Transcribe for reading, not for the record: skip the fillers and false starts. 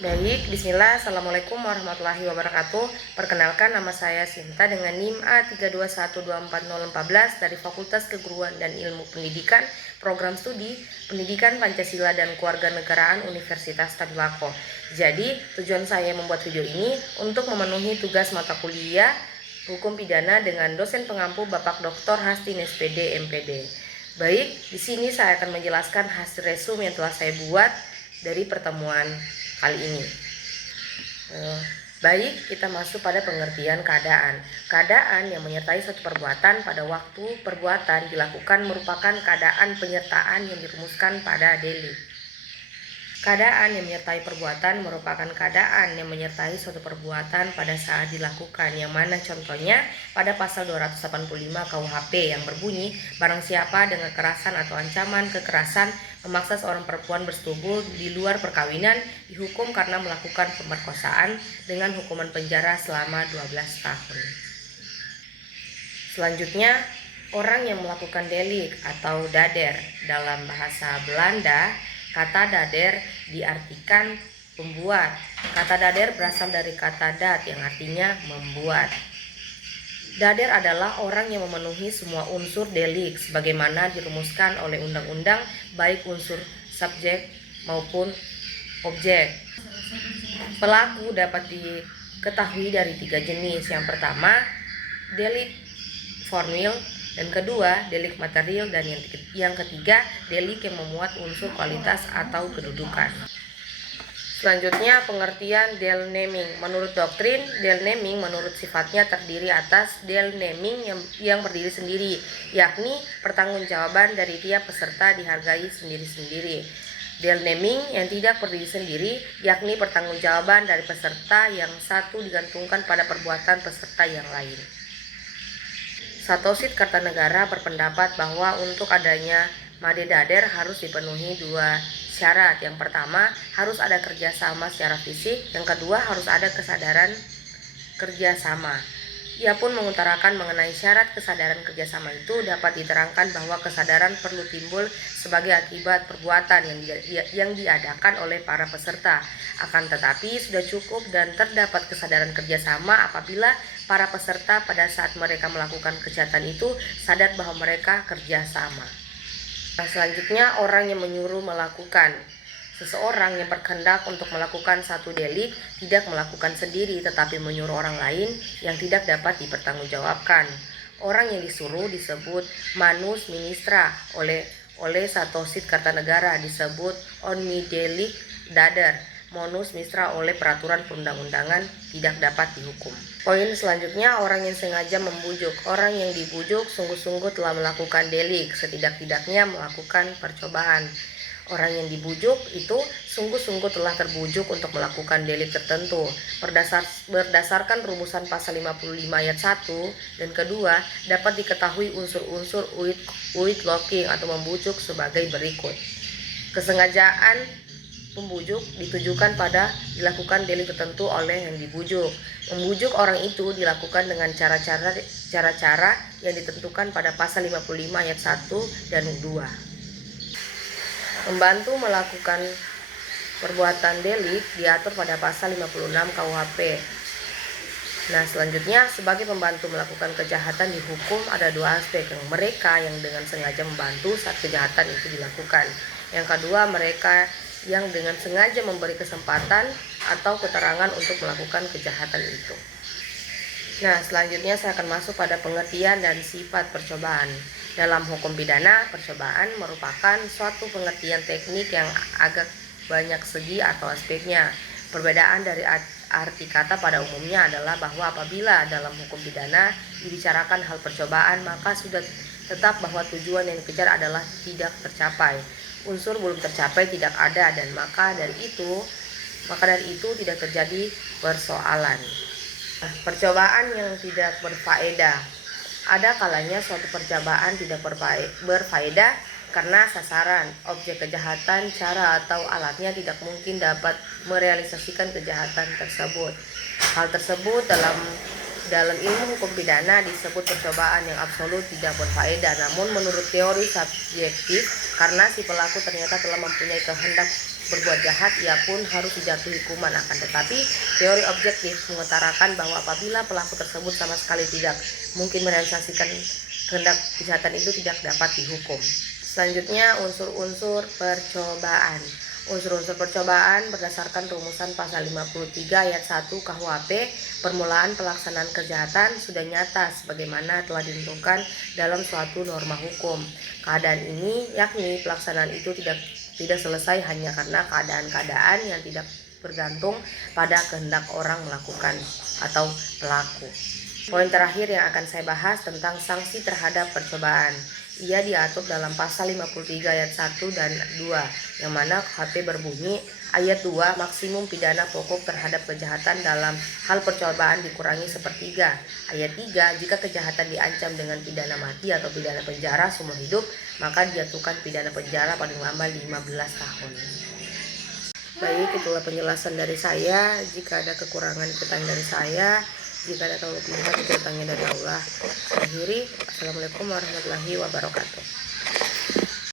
Baik, bismillah, assalamualaikum warahmatullahi wabarakatuh. Perkenalkan, nama saya Sinta dengan NIM A3212414 dari Fakultas Keguruan dan Ilmu Pendidikan, Program Studi Pendidikan Pancasila dan Kewarganegaraan Universitas Tadulako. Jadi, tujuan saya membuat video ini untuk memenuhi tugas mata kuliah Hukum Pidana dengan dosen pengampu Bapak Dr. Hastin SPD MPD. Baik, di sini saya akan menjelaskan hasil resume yang telah saya buat dari pertemuan kali ini. Baik, kita masuk pada pengertian keadaan. Keadaan yang menyertai suatu perbuatan pada waktu perbuatan dilakukan merupakan keadaan penyertaan yang dirumuskan pada delik. Keadaan yang menyertai perbuatan merupakan keadaan yang menyertai suatu perbuatan pada saat dilakukan, yang mana contohnya pada pasal 285 KUHP yang berbunyi, barang siapa dengan kekerasan atau ancaman kekerasan memaksa seorang perempuan bersetubuh di luar perkawinan dihukum karena melakukan pemerkosaan dengan hukuman penjara selama 12 tahun. Selanjutnya, orang yang melakukan delik atau dader. Dalam bahasa Belanda, kata dader diartikan pembuat. Kata dader berasal dari kata dat yang artinya membuat. Dader adalah orang yang memenuhi semua unsur delik sebagaimana dirumuskan oleh undang-undang, baik unsur subjek maupun objek. Pelaku dapat diketahui dari 3 jenis. Yang pertama, delik formil, dan kedua, delik material, dan yang ketiga, delik yang memuat unsur kualitas atau kedudukan. Selanjutnya, pengertian deelneming. Menurut doktrin, deelneming menurut sifatnya terdiri atas deelneming yang berdiri sendiri, yakni pertanggungjawaban dari tiap peserta dihargai sendiri-sendiri. Deelneming yang tidak berdiri sendiri, yakni pertanggungjawaban dari peserta yang satu digantungkan pada perbuatan peserta yang lain. Satosit Kartanegara berpendapat bahwa untuk adanya made dader harus dipenuhi 2 syarat. Yang pertama, harus ada kerjasama secara fisik. Yang kedua, harus ada kesadaran kerjasama. Ia pun mengutarakan mengenai syarat kesadaran kerjasama itu dapat diterangkan bahwa kesadaran perlu timbul sebagai akibat perbuatan yang diadakan oleh para peserta. Akan tetapi sudah cukup dan terdapat kesadaran kerjasama apabila para peserta pada saat mereka melakukan kejahatan itu sadar bahwa mereka kerjasama. Selanjutnya, orang yang menyuruh melakukan. Seseorang yang berkehendak untuk melakukan satu delik tidak melakukan sendiri tetapi menyuruh orang lain yang tidak dapat dipertanggungjawabkan. Orang yang disuruh disebut manus ministra, oleh Satosit Kartanegara disebut onmi delik dader. Monus misra oleh peraturan perundang-undangan tidak dapat dihukum. Poin selanjutnya, orang yang sengaja membujuk. Orang yang dibujuk sungguh-sungguh telah melakukan delik, setidak-tidaknya melakukan percobaan. Orang yang dibujuk itu sungguh-sungguh telah terbujuk untuk melakukan delik tertentu. Berdasarkan rumusan pasal 55 ayat 1 dan kedua, dapat diketahui unsur-unsur uitlocking atau membujuk sebagai berikut. Kesengajaan pembujuk ditujukan pada dilakukan delik tertentu oleh yang dibujuk. Membujuk orang itu dilakukan dengan cara-cara yang ditentukan pada pasal 55 ayat 1 dan 2. Membantu melakukan perbuatan delik diatur pada pasal 56 KUHP. Nah, selanjutnya, sebagai pembantu melakukan kejahatan dihukum ada 2 aspek. Mereka yang dengan sengaja membantu saat kejahatan itu dilakukan. Yang kedua, mereka yang dengan sengaja memberi kesempatan atau keterangan untuk melakukan kejahatan itu. Nah, selanjutnya saya akan masuk pada pengertian dan sifat percobaan. Dalam hukum pidana, percobaan merupakan suatu pengertian teknik yang agak banyak segi atau aspeknya. Perbedaan dari arti kata pada umumnya adalah bahwa apabila dalam hukum pidana dibicarakan hal percobaan, maka sudah tetap bahwa tujuan yang dikejar adalah tidak tercapai. Unsur belum tercapai tidak ada, dan maka dari itu tidak terjadi persoalan. Percobaan yang tidak berfaedah. Ada kalanya suatu percobaan tidak berfaedah karena sasaran, objek kejahatan, cara atau alatnya tidak mungkin dapat merealisasikan kejahatan tersebut. Hal tersebut dalam ilmu hukum pidana disebut percobaan yang absolut tidak berfaedah. Namun menurut teori subjektif, karena si pelaku ternyata telah mempunyai kehendak berbuat jahat, ia pun harus dijatuhi hukuman. Akan tetapi, teori objektif mengutarakan bahwa apabila pelaku tersebut sama sekali tidak mungkin merealisasikan kehendak kejahatan itu, tidak dapat dihukum. Selanjutnya, unsur-unsur percobaan. Unsur-unsur percobaan berdasarkan rumusan pasal 53 ayat 1 KUHP, permulaan pelaksanaan kejahatan sudah nyata sebagaimana telah ditentukan dalam suatu norma hukum. Keadaan ini yakni pelaksanaan itu tidak selesai hanya karena keadaan-keadaan yang tidak bergantung pada kehendak orang melakukan atau pelaku. Poin terakhir yang akan saya bahas tentang sanksi terhadap percobaan. Ia diatur dalam pasal 53 ayat 1 dan 2, yang mana KUHP berbunyi, ayat 2, maksimum pidana pokok terhadap kejahatan dalam hal percobaan dikurangi sepertiga. Ayat 3, jika kejahatan diancam dengan pidana mati atau pidana penjara seumur hidup, maka dijatuhkan pidana penjara paling lama 15 tahun. Baik, itulah penjelasan dari saya. Jika ada kekurangan, pertanyaan dari saya. Jika ada kelebihan, itu datangnya dari Allah. Akhiri, Assalamualaikum warahmatullahi wabarakatuh.